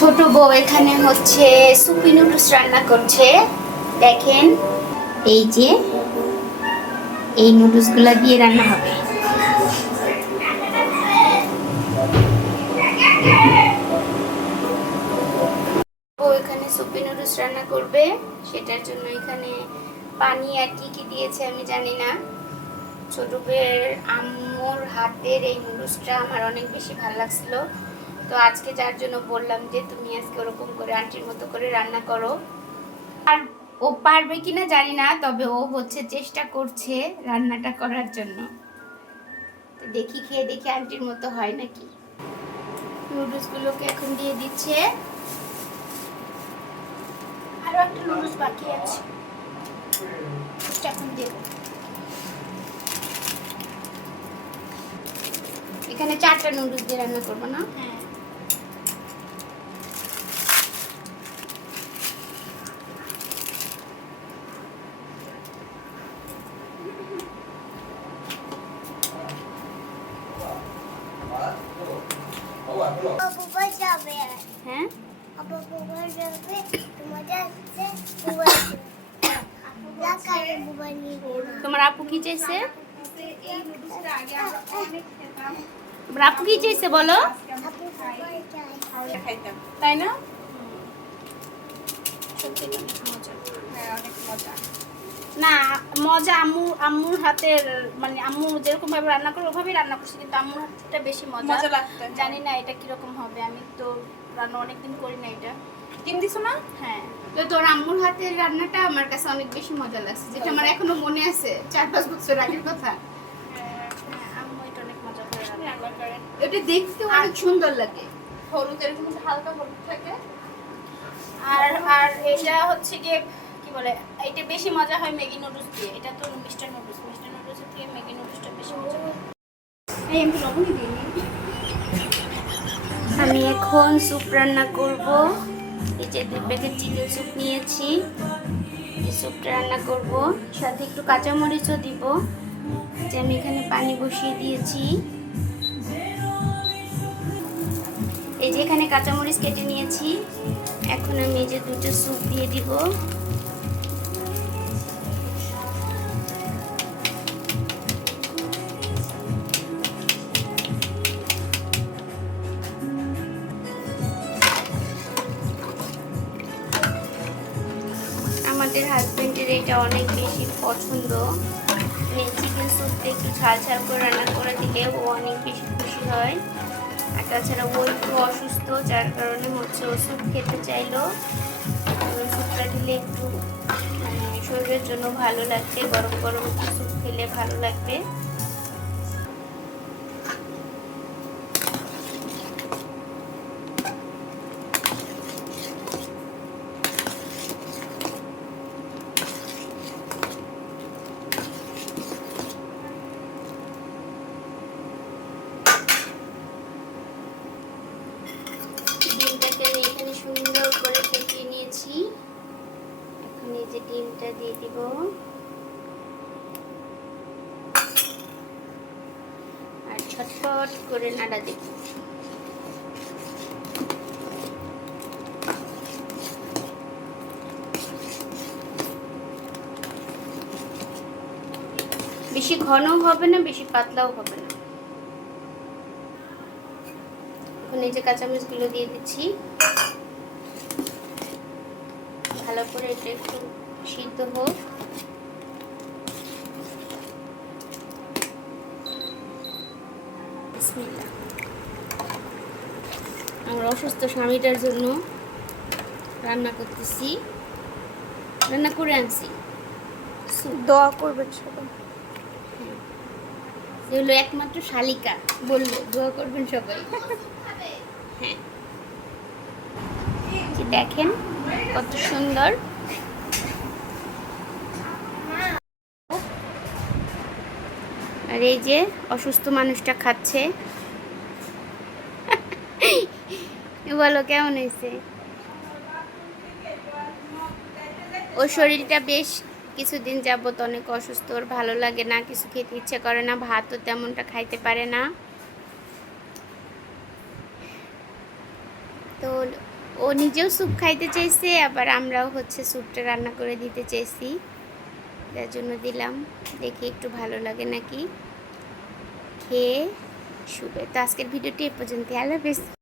ছোট বউ এখানে হচ্ছে সুপি নুডলস রান্না করছে। দেখেন, এই যে এই নুডলসগুলো দিয়ে রান্না হবে। ও এখানে সুপি নুডলস রান্না করবে, সেটার জন্য এখানে পানি আর কি কি দিয়েছে আমি জানি না। ছোট বউয়ের আম্মুর হাতের এই নুডলসটা আমার অনেক বেশি ভালো লাগছিল, তো আজকে যার জন্য বললাম যে তুমি আজকে ওরকম করে আন্টির মতো করে রান্না করো। আর ও পারবে কিনা জানি না, তবে ও হচ্ছে চেষ্টা করছে রান্নাটা করার জন্য। তো দেখি, খেয়ে দেখি আন্টির মতো হয় নাকি। নুডলসগুলোকে এখন দিয়ে দিচ্ছে। আরো একটা নুডলস বাকি আছে, এখন দেব। এখানে 4টা নুডলস দিয়ে রান্না করবো না? হ্যাঁ। হ্যাঁ, তোমার আপু কি চাইছে? তোমার আপু কি চাইছে বলো? তাই না? সত্যি অনেক মজা। না মজা, আম্মুর হাতের মানে আম্মু যেরকম ভাবে রান্না করে ওভাবেই রান্না করছে, কিন্তু আম্মুর হাতটা বেশি মজা লাগতো। জানি না এটা কিরকম হবে, আমি তো রান্না অনেকদিন করি না। এটা ডিম দিছো না? হ্যাঁ। তো তোর আম্মুর হাতের রান্নাটা আমার কাছে অনেক বেশি মজা লাগছে, যেটা আমার এখনো মনে আছে 4-5 বছর আগের কথা। হ্যাঁ, আম্মু এটা অনেক মজা করে রান্না করে। এটা দেখতে অনেক সুন্দর লাগে, হলুদ এরকম হালকা হলুদ থাকে। আর এটা হচ্ছে কি বলে, এটা বেশি মজা হয় ম্যাগি নুডলস দিয়ে। এটা তো মিস্টার নুডলসের থেকে ম্যাগি নুডলসটা বেশি মজা হয়। আমি লবণই দিইনি। আমি এখন স্যুপ রান্না করব। এই যে 2 প্যাকেট চিকেন স্যুপ নিয়েছি, এই স্যুপটা রান্না করব। সাথে একটু কাঁচামরিচও দিব। যে আমি এখানে পানি বসিয়ে দিয়েছি। এই যে এখানে কাঁচামরিচ কেটে নিয়েছি। এখন আমি এই যে 2টা স্যুপ দিয়ে দিব। আমাদের হাজবেন্ডের এটা অনেক বেশি পছন্দ। চিকেন স্যুপটা একটু ঝাল ঝাল করে রান্না করে দিলে ও অনেক বেশি খুশি হয়। আর তাছাড়া ও একটু অসুস্থ, যার কারণে হচ্ছে ও স্যুপ খেতে চাইলো। ওই স্যুপটা দিলে একটু মানে শরীরের জন্য ভালো লাগবে, গরম গরম স্যুপ খেলে ভালো লাগবে। সুন্দর করে ফেটিয়ে নিয়েছি। এখন এই যে ডিমটা দিয়ে দিব। আর ছটফট করে নাড়া দেব। বেশি ঘনও হবে না, বেশি পাতলাও হবে না। এখন এই যে কাঁচামরিচগুলো দিয়ে দিচ্ছি। ভালো করে এটা একটু সিদ্ধ হোক। বিসমিল্লাহ। আমার অসুস্থ স্বামীটার জন্য রান্না করতেছি, রান্না করে আনছি। দোয়া করবেন সবাই। হলো একমাত্র শালিকা বললো দোয়া করবেন সবাই। হ্যাঁ, দেখেন কত সুন্দর। আর এই যে অসুস্থ মানুষটা খাচ্ছে। বলো কেমন হয়েছে? ওর শরীরটা বেশ কিছুদিন যাবত অনেক অসুস্থ, ওর ভালো লাগে না, কিছু খেতে ইচ্ছে করে না, ভাতও তেমনটা খাইতে পারে না। তো ও নিজেও স্যুপ খাইতে চাইছে, আবার আমরাও হচ্ছে স্যুপটা রান্না করে দিতে চাইছি, তার জন্য দিলাম। দেখি একটু ভালো লাগে নাকি, খেয়ে শুবে। তো আজকের ভিডিওটি এ পর্যন্ত। আল্লাহ হাফেজ।